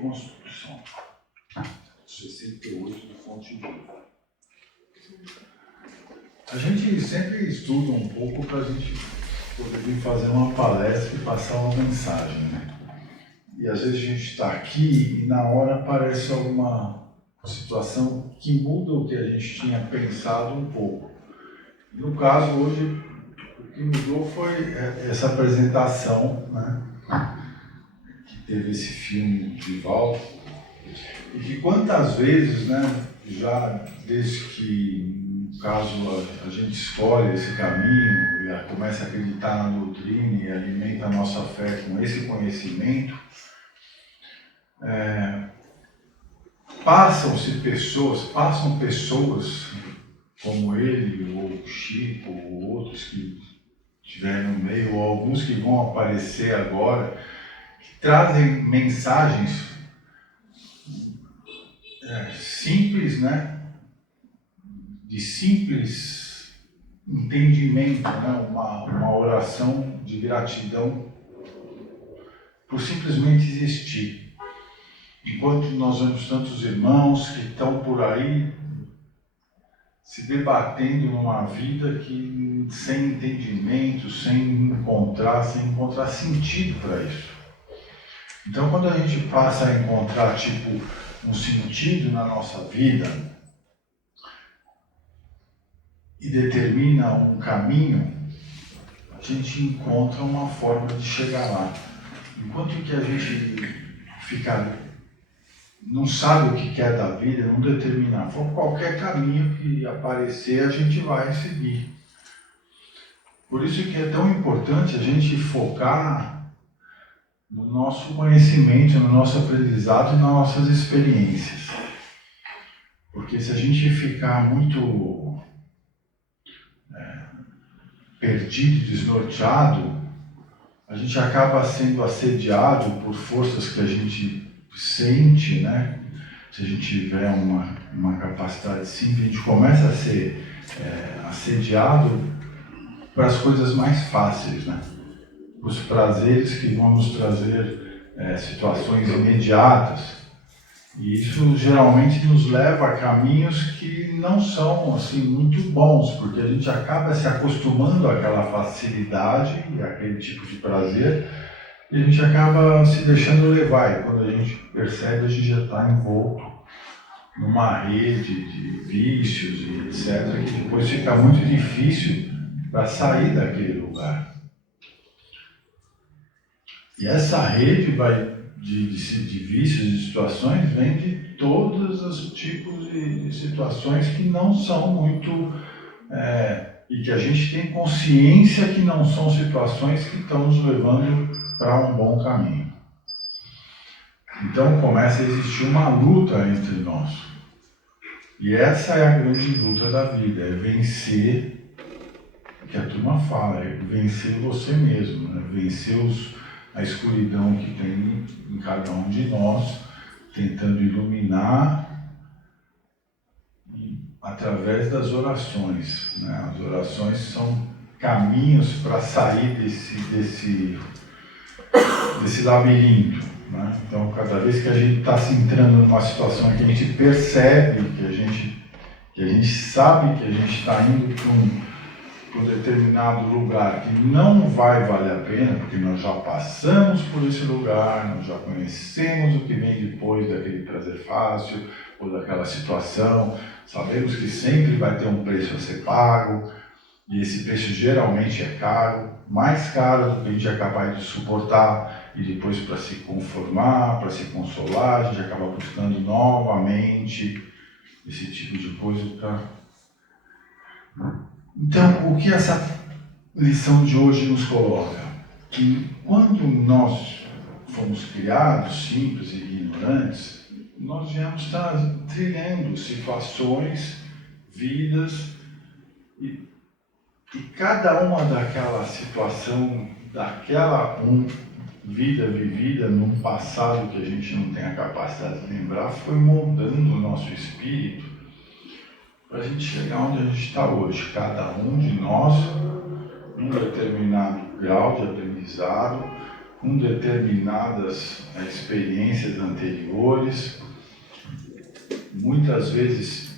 reconstrução. 68 do Fonte Viva. A gente sempre estuda um pouco para a gente poder vir fazer uma palestra e passar uma mensagem, né? E às vezes a gente está aqui e na hora aparece alguma situação que muda o que a gente tinha pensado um pouco. No caso, hoje, o que mudou foi essa apresentação, né? Que teve esse filme de volta. E que quantas vezes, né, já desde que, no caso, a gente escolhe esse caminho e começa a acreditar na doutrina e alimenta a nossa fé com esse conhecimento, passam pessoas como ele, ou o Chico, ou outros que estiverem no meio, ou alguns que vão aparecer agora, que trazem mensagens simples, né? De simples entendimento, né? Uma oração de gratidão por simplesmente existir. Enquanto nós vemos tantos irmãos que estão por aí se debatendo numa vida que sem entendimento, sem encontrar sentido para isso. Então, quando a gente passa a encontrar um sentido na nossa vida e determina um caminho, a gente encontra uma forma de chegar lá. Enquanto que a gente não sabe o que quer da vida, não determina, for qualquer caminho que aparecer, a gente vai seguir. Por isso que é tão importante a gente focar no nosso conhecimento, no nosso aprendizado e nas nossas experiências. Porque se a gente ficar muito perdido, desnorteado, a gente acaba sendo assediado por forças que a gente sente, né? Se a gente tiver uma capacidade simples, a gente começa a ser assediado para as coisas mais fáceis, né? Os prazeres que vão nos trazer situações imediatas. E isso geralmente nos leva a caminhos que não são assim muito bons, porque a gente acaba se acostumando àquela facilidade e àquele tipo de prazer, e a gente acaba se deixando levar. E quando a gente percebe, a gente já está envolto numa rede de vícios e etc., que depois fica muito difícil para sair daquele lugar. E essa rede de vícios e situações vem de todos os tipos de situações que não são muito... e que a gente tem consciência que não são situações que estão nos levando para um bom caminho. Então começa a existir uma luta entre nós. E essa é a grande luta da vida, é vencer, que a turma fala, é vencer você mesmo, né? Vencer a escuridão que tem em cada um de nós, tentando iluminar através das orações, né? As orações são caminhos para sair desse labirinto, né? Então, cada vez que a gente está se entrando numa situação que a gente percebe, que a gente sabe que a gente está indo para um determinado lugar que não vai valer a pena, porque nós já passamos por esse lugar, nós já conhecemos o que vem depois daquele prazer fácil ou daquela situação, sabemos que sempre vai ter um preço a ser pago, e esse preço geralmente é caro, mais caro do que a gente é capaz de suportar, e depois para se conformar, para se consolar, a gente acaba buscando novamente esse tipo de coisa. Então, o que essa lição de hoje nos coloca? Que quando nós fomos criados simples e ignorantes, nós viemos trilhando situações, vidas, e cada uma daquela situação, vida vivida num passado que a gente não tem a capacidade de lembrar, foi moldando o nosso espírito para a gente chegar onde a gente está hoje. Cada um de nós, em um determinado grau de aprendizado, com determinadas experiências anteriores, muitas vezes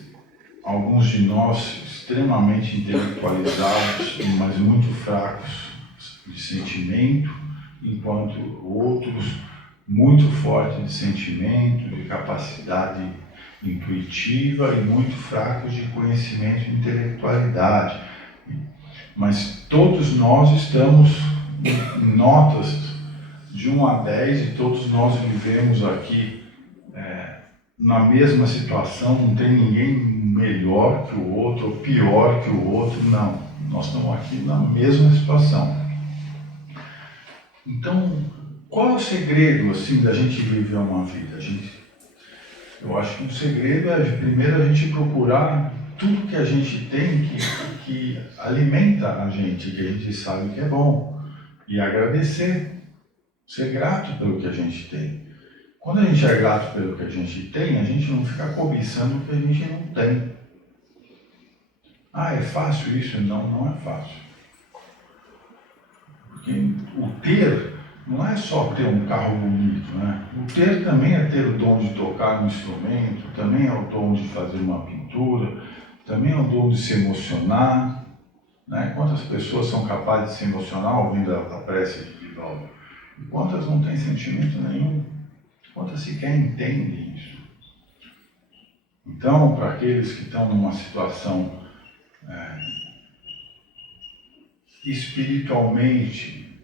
alguns de nós extremamente intelectualizados, mas muito fracos de sentimento, enquanto outros muito fortes de sentimento, de capacidade intuitiva e muito fracos de conhecimento e intelectualidade. Mas todos nós estamos em notas de 1 a 10 e todos nós vivemos aqui na mesma situação, não tem ninguém melhor que o outro ou pior que o outro, não. Nós estamos aqui na mesma situação. Então, qual é o segredo assim, da gente viver uma vida? Eu acho que o segredo é, primeiro, a gente procurar tudo que a gente tem que alimenta a gente, que a gente sabe que é bom, e agradecer, ser grato pelo que a gente tem. Quando a gente é grato pelo que a gente tem, a gente não fica cobiçando o que a gente não tem. Ah, é fácil isso? Não, não é fácil. Porque o ter não é só ter um carro bonito, né? O ter também é ter o dom de tocar um instrumento, também é o dom de fazer uma pintura, também é o dom de se emocionar, né? Quantas pessoas são capazes de se emocionar ouvindo a prece de Vivaldi? E quantas não têm sentimento nenhum? Quantas sequer entendem isso? Então, para aqueles que estão numa situação espiritualmente,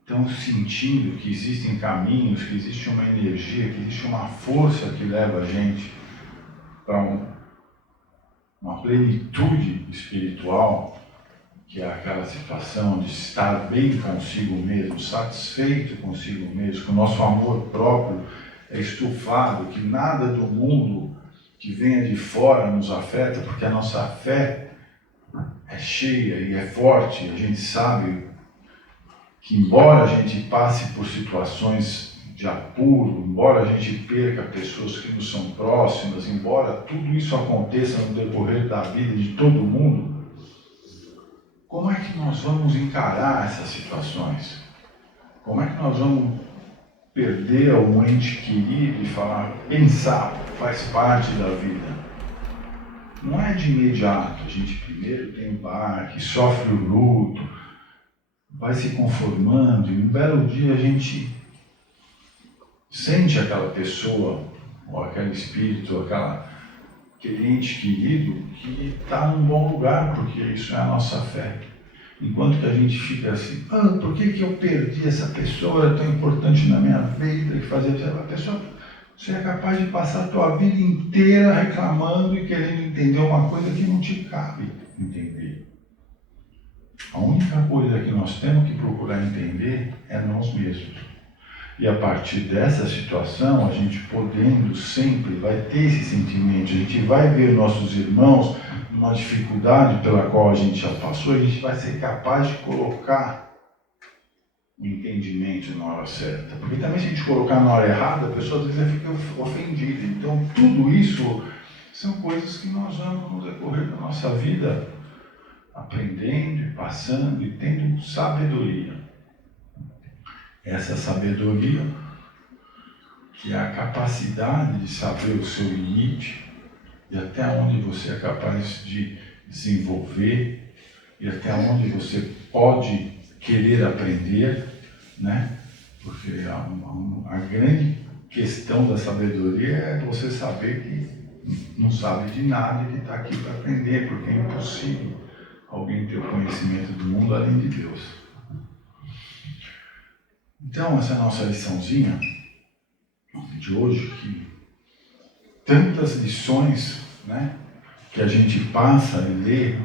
estão sentindo que existem caminhos, que existe uma energia, que existe uma força que leva a gente para uma plenitude espiritual, que é aquela situação de estar bem consigo mesmo, satisfeito consigo mesmo, que o nosso amor próprio é estufado, que nada do mundo que venha de fora nos afeta, porque a nossa fé é cheia e é forte. A gente sabe que, embora a gente passe por situações de apuro, embora a gente perca pessoas que nos são próximas, embora tudo isso aconteça no decorrer da vida de todo mundo, como é que nós vamos encarar essas situações? Como é que nós vamos perder um ente querido e falar, pensar, faz parte da vida? Não é de imediato. A gente primeiro tem um baque, sofre o luto, vai se conformando, e um belo dia a gente sente aquela pessoa, ou aquele espírito, ou aquele ente querido que está num bom lugar, porque isso é a nossa fé. Enquanto que a gente fica assim, por que eu perdi essa pessoa, era tão importante na minha vida, que fazia a pessoa, você é capaz de passar a tua vida inteira reclamando e querendo entender uma coisa que não te cabe entender. A única coisa que nós temos que procurar entender é nós mesmos. E a partir dessa situação, a gente podendo sempre, vai ter esse sentimento, a gente vai ver nossos irmãos numa dificuldade pela qual a gente já passou, a gente vai ser capaz de colocar o entendimento na hora certa. Porque também se a gente colocar na hora errada, a pessoa às vezes fica ofendida. Então tudo isso são coisas que nós vamos no decorrer da nossa vida aprendendo e passando e tendo sabedoria. Essa sabedoria, que é a capacidade de saber o seu limite e até onde você é capaz de desenvolver e até onde você pode querer aprender, né? Porque a grande questão da sabedoria é você saber que não sabe de nada e que está aqui para aprender, porque é impossível alguém ter o conhecimento do mundo além de Deus. Então, essa é a nossa liçãozinha de hoje, que tantas lições, né, que a gente passa e lê,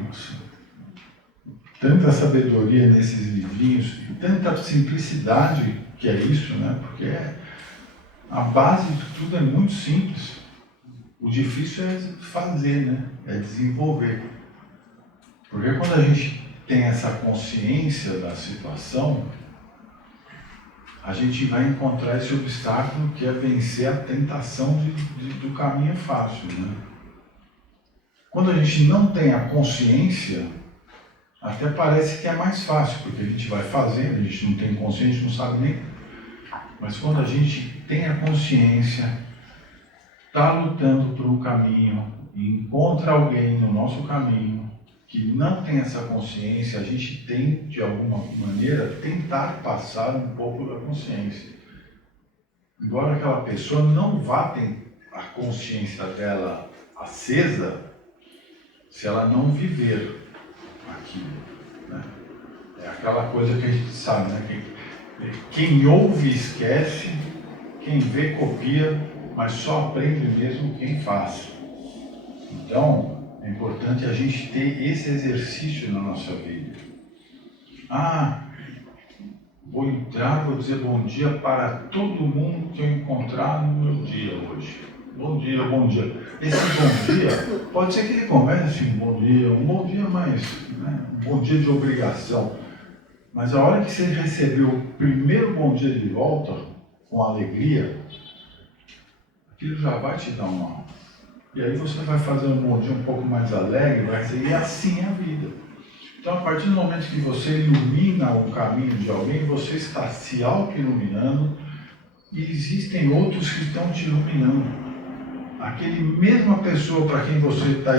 tanta sabedoria nesses livrinhos, e tanta simplicidade que é isso, né, porque a base de tudo é muito simples. O difícil é fazer, né, é desenvolver. Porque quando a gente tem essa consciência da situação, a gente vai encontrar esse obstáculo que é vencer a tentação do caminho fácil, né? Quando a gente não tem a consciência, Até parece que é mais fácil, porque a gente vai fazendo, a gente não tem consciência, não sabe nem. Mas quando a gente tem a consciência, está lutando por um caminho e encontra alguém no nosso caminho que não tem essa consciência, a gente tem, de alguma maneira, tentar passar um pouco da consciência. Embora aquela pessoa não vá ter a consciência dela acesa, se ela não viver aquilo, né? É aquela coisa que a gente sabe, né? Quem ouve esquece, quem vê copia, mas só aprende mesmo quem faz. Então, é importante a gente ter esse exercício na nossa vida. Vou entrar, vou dizer bom dia para todo mundo que eu encontrar no meu dia hoje. Bom dia, bom dia. Esse bom dia, pode ser que ele comece um bom dia mais, né? Um bom dia de obrigação. Mas a hora que você recebeu o primeiro bom dia de volta, com alegria, aquilo já vai te dar uma... E aí você vai fazer um bom dia um pouco mais alegre, vai dizer, e assim é a vida. Então, a partir do momento que você ilumina o caminho de alguém, você está se auto-iluminando e existem outros que estão te iluminando. Aquele mesma pessoa para quem você está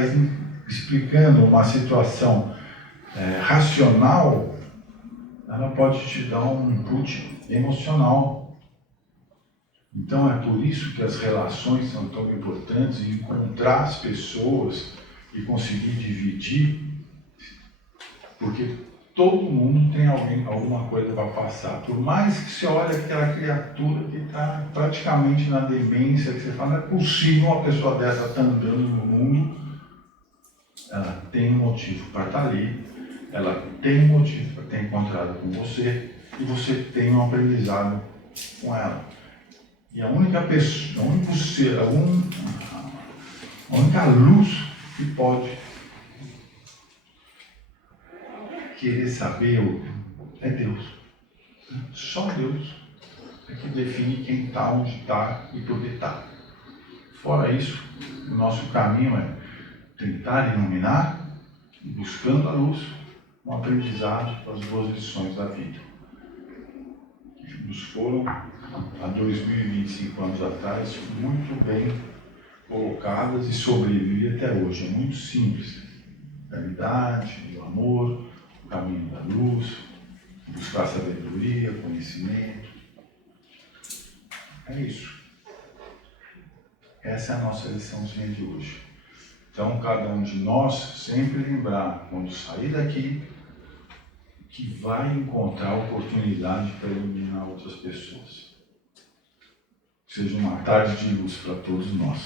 explicando uma situação racional, ela pode te dar um input emocional. Então, é por isso que as relações são tão importantes, e encontrar as pessoas e conseguir dividir, porque todo mundo tem alguma coisa para passar. Por mais que você olhe aquela criatura que está praticamente na demência, que você fala, não é possível uma pessoa dessa estar andando no mundo, ela tem um motivo para estar ali, ela tem um motivo para ter encontrado com você, e você tem um aprendizado com ela. E a única pessoa, a única luz que pode querer saber é Deus. Só Deus é que define quem está, onde está e por que está. Fora isso, o nosso caminho é tentar iluminar, buscando a luz, um aprendizado com as boas lições da vida. Que nos foram, há 2025 anos atrás, muito bem colocadas e sobrevivem até hoje. É muito simples. A caridade, o amor, o caminho da luz, buscar sabedoria, conhecimento. É isso. Essa é a nossa liçãozinha de hoje. Então, cada um de nós sempre lembrar, quando sair daqui, que vai encontrar oportunidade para iluminar outras pessoas. Que seja uma tarde de luz para todos nós.